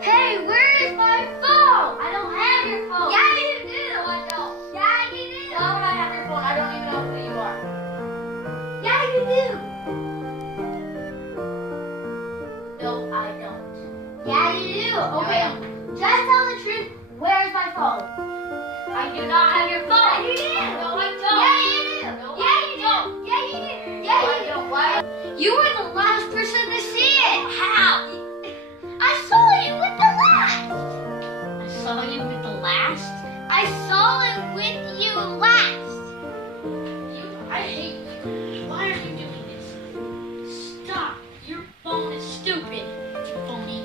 Hey, where is my phone? I don't have your phone. Yeah, you do. No, I don't. Yeah, you do. Why would I have your phone? I don't even know who you are. Yeah, you do. No, I don't. Yeah, you do. Okay, just tell the truth. Where is my phone? I do not have your phone. Yeah, you do. No, I don't. Yeah, you do. No, yeah, you do. Yeah, you do. Yeah, you do. Why? You were the last person to see it. How? I saw you with the last. I saw you with the last? I saw it with you last. I hate you. Why are you doing this? Stop. Your phone is stupid. Phony.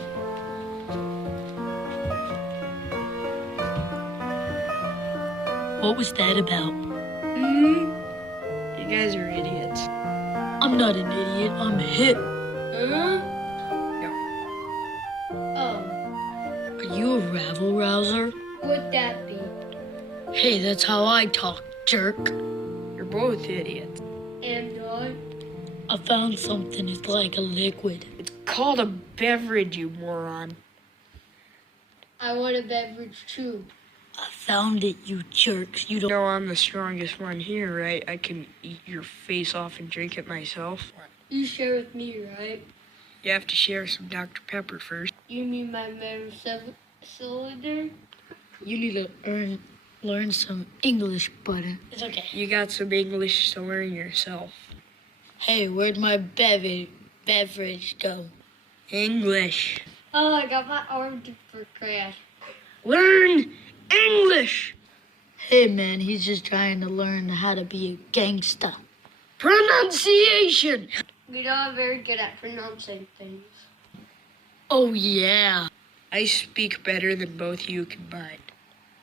What was that about? You guys are idiots. I'm not an idiot, I'm hip. Oh, Are you a rabble-rouser? would that be? Hey, that's how I talk, jerk. You're both idiots. And I found something, it's like a liquid. It's called a beverage, you moron. I want a beverage too. I found it, you jerks. You You don't. know I'm the strongest one here, right? I can eat your face off and drink it myself. You share with me, right? You have to share some Dr. Pepper first. You mean my cylinder? You need to learn some English, buddy. It's okay. You got some English to learn yourself. Hey, where'd my beverage go? English. Oh, I got my arm for crash. Learn English. Hey, man, he's just trying to learn how to be a gangster. Pronunciation. We not very good at pronouncing things. Oh, yeah. I speak better than both you combined.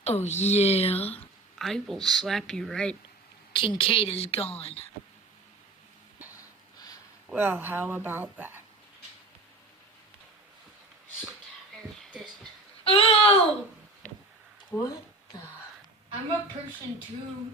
Oh, yeah. I will slap you right. Kincaid is gone. Well, how about that? Oh! What? I'm a person too.